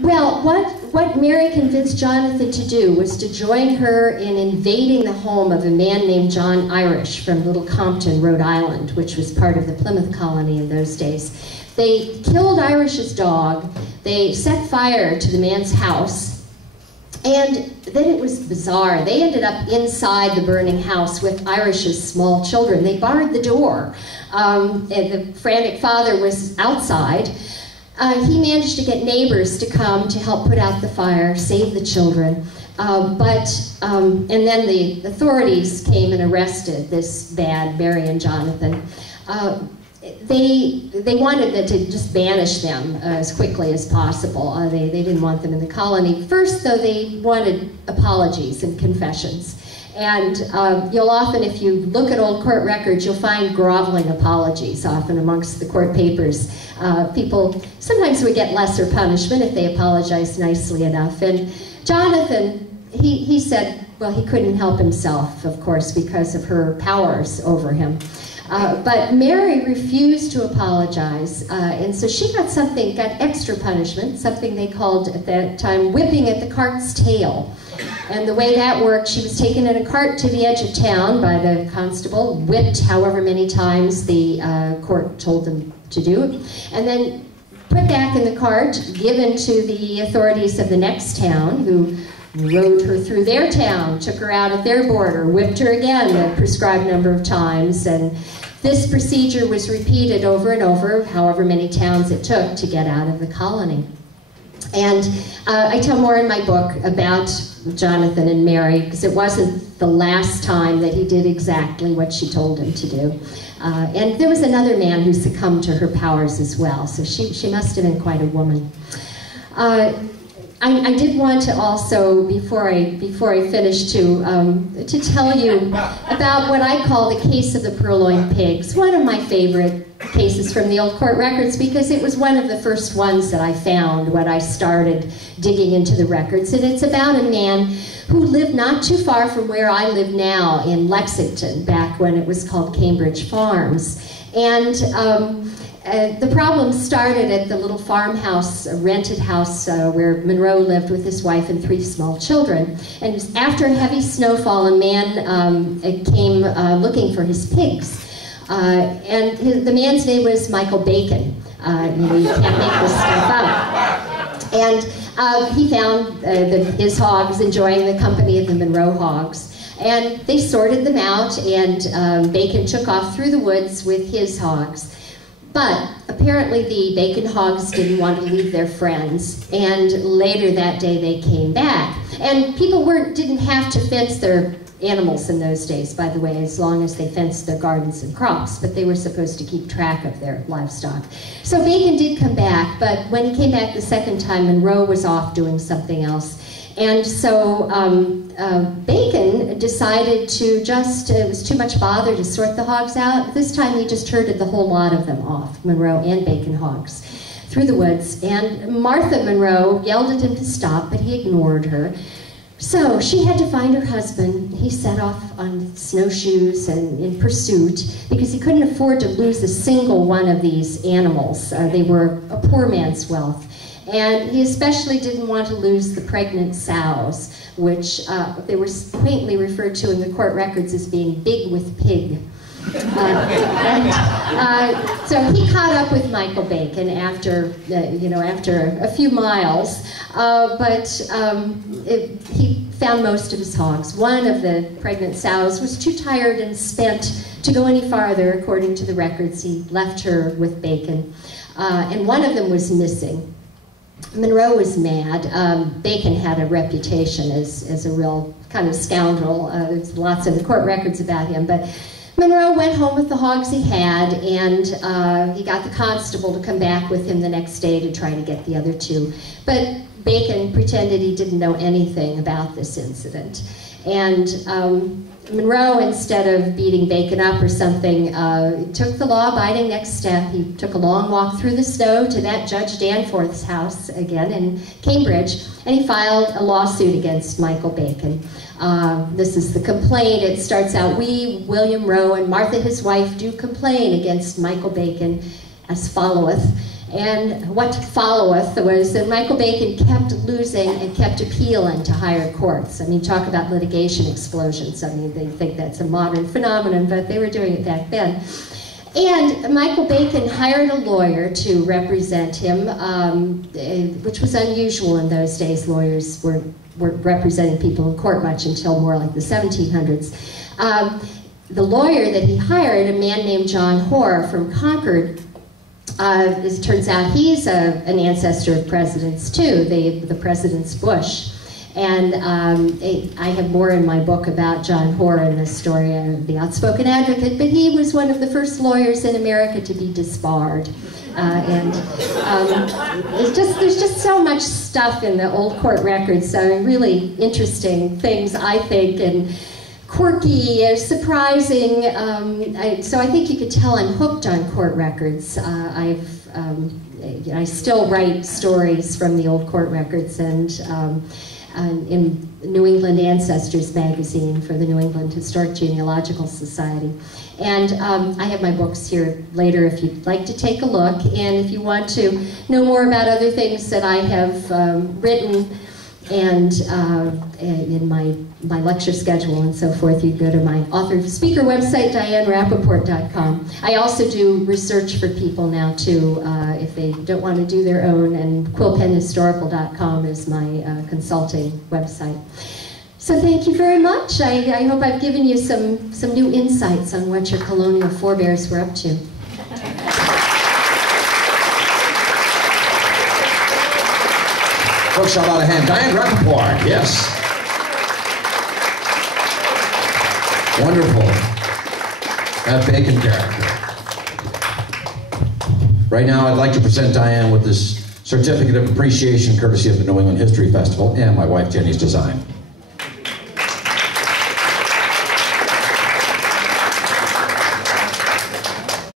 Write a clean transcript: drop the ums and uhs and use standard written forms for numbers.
Well, what Mary convinced Jonathan to do was to join her in invading the home of a man named John Irish from Little Compton, Rhode Island, which was part of the Plymouth colony in those days. They killed Irish's dog, they set fire to the man's house, and then it was bizarre. They ended up inside the burning house with Irish's small children. They barred the door. And the frantic father was outside. He managed to get neighbors to come to help put out the fire, save the children. And then the authorities came and arrested this bad Mary and Jonathan. They wanted to just banish them as quickly as possible. They didn't want them in the colony. First, though, they wanted apologies and confessions. And you'll often, if you look at old court records, you'll find groveling apologies often amongst the court papers. People sometimes would get lesser punishment if they apologized nicely enough. And Jonathan, he said, well, he couldn't help himself, of course, because of her powers over him. But Mary refused to apologize, and so she got extra punishment, something they called at that time whipping at the cart's tail. And the way that worked, she was taken in a cart to the edge of town by the constable, whipped however many times the court told them to do, and then put back in the cart, given to the authorities of the next town, who rode her through their town, took her out at their border, whipped her again the prescribed number of times, and this procedure was repeated over and over, however many towns it took to get out of the colony. And I tell more in my book about Jonathan and Mary, because it wasn't the last time that he did exactly what she told him to do. And there was another man who succumbed to her powers as well, so she must have been quite a woman. I did want to also, before I finish, to tell you about what I call the case of the purloined pigs. One of my favorite cases from the old court records, because it was one of the first ones that I found when I started digging into the records. And it's about a man who lived not too far from where I live now in Lexington, back when it was called Cambridge Farms. And the problem started at the little farmhouse, a rented house where Monroe lived with his wife and 3 small children. And after a heavy snowfall, a man came looking for his pigs. And the man's name was Michael Bacon. You can't make this stuff up. And he found his hogs enjoying the company of the Monroe hogs. And they sorted them out, and Bacon took off through the woods with his hogs. But apparently the Bacon hogs didn't want to leave their friends, and later that day they came back. And people didn't have to fence their animals in those days, by the way, as long as they fenced their gardens and crops, but they were supposed to keep track of their livestock. So Bacon did come back, but when he came back the second time, Monroe was off doing something else. And so Bacon decided to it was too much bother to sort the hogs out. This time he just herded the whole lot of them off, Monroe and Bacon hogs, through the woods. And Martha Monroe yelled at him to stop, but he ignored her. So she had to find her husband. He set off on snowshoes and in pursuit, because he couldn't afford to lose a single one of these animals. They were a poor man's wealth. And he especially didn't want to lose the pregnant sows, which they were quaintly referred to in the court records as being big with pig. So he caught up with Michael Bacon after a few miles, but he found most of his hogs. One of the pregnant sows was too tired and spent to go any farther, according to the records. He left her with Bacon, and one of them was missing. Monroe was mad. Bacon had a reputation as a real kind of scoundrel. There's lots of the court records about him, but Monroe went home with the hogs he had, and he got the constable to come back with him the next day to try to get the other 2. But Bacon pretended he didn't know anything about this incident. And Monroe, instead of beating Bacon up or something, took the law-abiding next step. He took a long walk through the snow to that Judge Danforth's house, again in Cambridge, and he filed a lawsuit against Michael Bacon. This is the complaint. It starts out, "We, William Rowe, and Martha his wife, do complain against Michael Bacon as followeth." And what followeth was that Michael Bacon kept losing and kept appealing to higher courts. I mean, talk about litigation explosions. I mean, they think that's a modern phenomenon, but they were doing it back then. And Michael Bacon hired a lawyer to represent him, which was unusual in those days. Lawyers weren't representing people in court much until more like the 1700s. The lawyer that he hired, a man named John Hoare from Concord, it turns out he's an ancestor of presidents too, the Presidents Bush. And I have more in my book about John Hoare and the story of the outspoken advocate, but he was one of the first lawyers in America to be disbarred. There's just so much stuff in the old court records, really interesting things, I think, and quirky or surprising. So I think you could tell I'm hooked on court records. I still write stories from the old court records, and in New England Ancestors magazine for the New England Historic Genealogical Society. And I have my books here later if you'd like to take a look. And if you want to know more about other things that I have written and in my lecture schedule and so forth, you go to my author-speaker website, DianeRapaport.com. I also do research for people now too, if they don't want to do their own, and quillpenhistorical.com is my consulting website. So thank you very much. I hope I've given you some new insights on what your colonial forebears were up to. Folks, shout out a hand. Diane Rapaport, yes. Wonderful. That Bacon character. Right now, I'd like to present Diane with this certificate of appreciation courtesy of the New England History Festival and my wife Jenny's design.